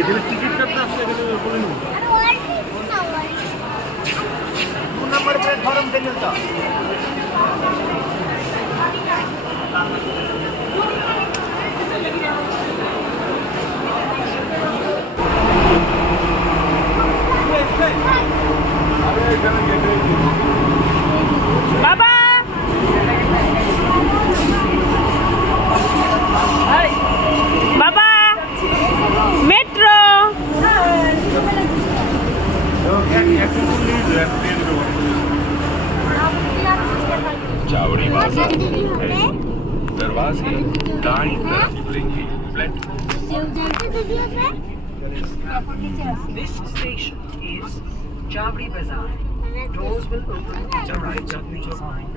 এখানে টিকিট কাটতে আসলে এখানে বলে নিন 2 নম্বর প্ল্যাটফর্ম থেকে তো বাবা বাবা মেট্রো चावड़ी बाजार दरवाजे दाई तरफ खुलेंगे This station is Chavdi Bazaar. Doors will open at the right side.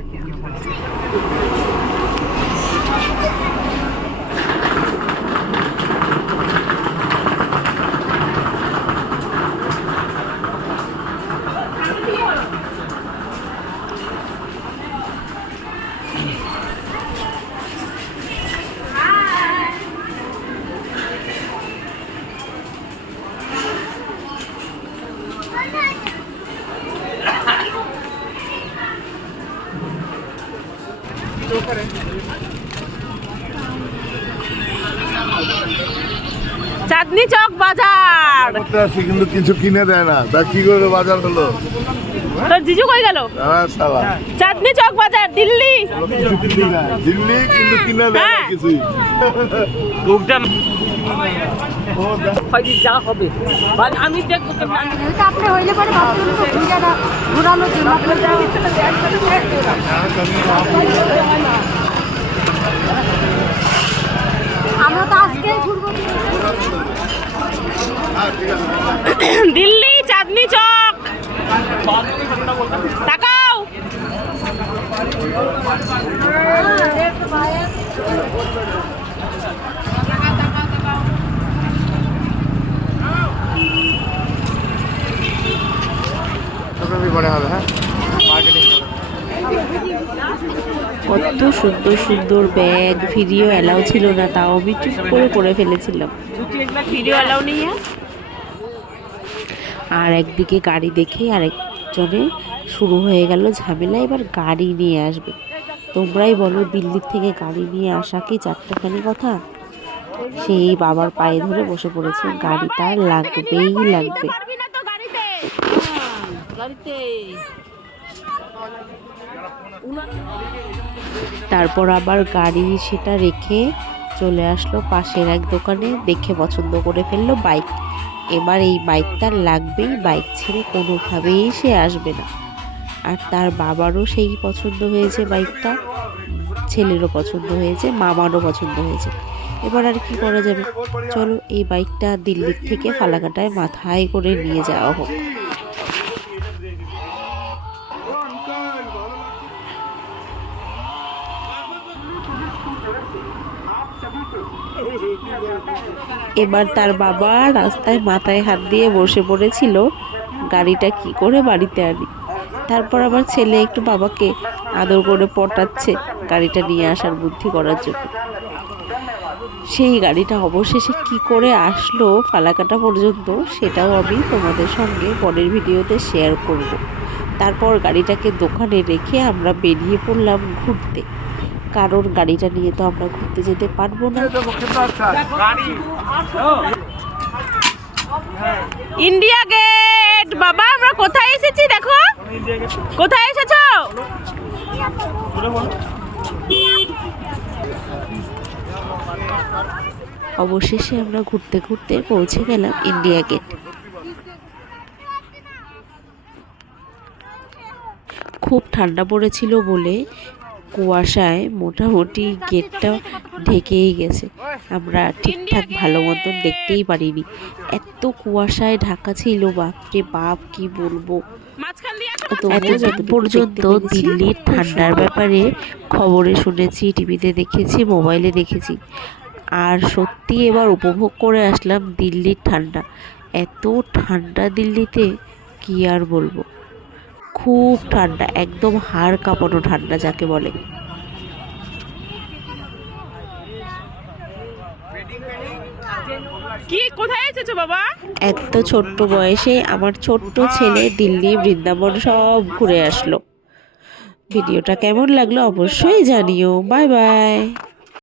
Chandni Chowk বাজার করতে আসি কিন্তু কিছু কিনে দেয় না তা কি করে বাজার হলো তোর জিজু কই গেল হ্যাঁ শালা চাঁদনি চক বাজার দিল্লি কিছু কিনে দেয় দিল্লি কিন্তু কিনে দেয় না হ্যাঁ। কিছুই যা হবে আমি দেখবো আপনি হইলে পরে বাথরুমটা ঘুরানোর জন্য আমরা তো আজকে ঘুরবো দিল্লি চাঁদনি চক তাকাও কত সুন্দর সুন্দর ব্যাগ ভিডিও অ্যালাউ ছিল না, তাও আমি চুপ করে ফেলেছিলাম। ভিডিও অ্যালাউ নেই। আর একদিকে গাড়ি দেখে আরেকজনে শুরু হয়ে গেল ঝামেলা, এবার গাড়ি নিয়ে আসবে। তোমরাই বলো দিল্লির থেকে গাড়ি নিয়ে আসা কি চারটেখানি কথা? সেই বাবার পায়ে ধরে বসে পড়েছে, গাড়িটা লাগবেই লাগবে। তারপর আবার গাড়ি সেটা রেখে চলে আসলো পাশের এক দোকানে, দেখে পছন্দ করে ফেললো বাইক। এবার এই বাইকটা লাগবেই, বাইক ছেড়ে কোনোভাবেই সে আসবে না। আর তার বাবারও সেই পছন্দ হয়েছে বাইকটা, ছেলেরও পছন্দ হয়েছে, মামারও পছন্দ হয়েছে। এবার আর কি করা যাবে, চলো এই বাইকটা দিল্লির থেকে ফালাকাটায় মাথায় করে নিয়ে যাওয়া হোক। এবার তার বাবা রাস্তায় মাথায় হাত দিয়ে বসে পড়েছিল, গাড়িটা কি করে বাড়িতে আনি। তারপর আবার ছেলে একটু বাবাকে আদর করে পটাচ্ছে গাড়িটা নিয়ে আসার বুদ্ধি করার জন্য। সেই গাড়িটা অবশেষে কি করে আসলো ফালাকাটা পর্যন্ত, সেটাও আমি তোমাদের সঙ্গে পরের ভিডিওতে শেয়ার করব। তারপর গাড়িটাকে দোকানে রেখে আমরা বেরিয়ে পড়লাম ঘুরতে, কারণ গাড়িটা নিয়ে তো আমরা ঘুরতে যেতে পারবো না। India Gate. বাবা আমরা কোথায় এসেছি দেখো, কোথায় এসেছো? অবশেষে আমরা ঘুরতে ঘুরতে পৌঁছে গেলাম ইন্ডিয়া গেট। খুব ঠান্ডা পড়েছিল বলে কুয়াশায় মোটামুটি গেটটা ঢেকেই গেছে, আমরা ঠিকঠাক ভালো মতন দেখতেই পারিনি, এত কুয়াশায় ঢাকা ছিল। বাপরে বাপ, কি বলবো। এতদিন পর্যন্ত দিল্লির ঠান্ডার ব্যাপারে খবরে শুনেছি, টিভিতে দেখেছি, মোবাইলে দেখেছি, আর সত্যি এবার উপভোগ করে আসলাম দিল্লির ঠান্ডা। এত ঠান্ডা দিল্লিতে কি আর বলবো, খুব ঠান্ডা, একদম হাড় কাঁপানো ঠান্ডা যাকে বলে। কি কোথায় এসেছো বাবা? এত ছোট্ট বয়সে আমার ছোট্ট ছেলে দিল্লি বৃন্দাবন সব ঘুরে আসলো। ভিডিওটা কেমন লাগলো অবশ্যই জানিও। Bye bye.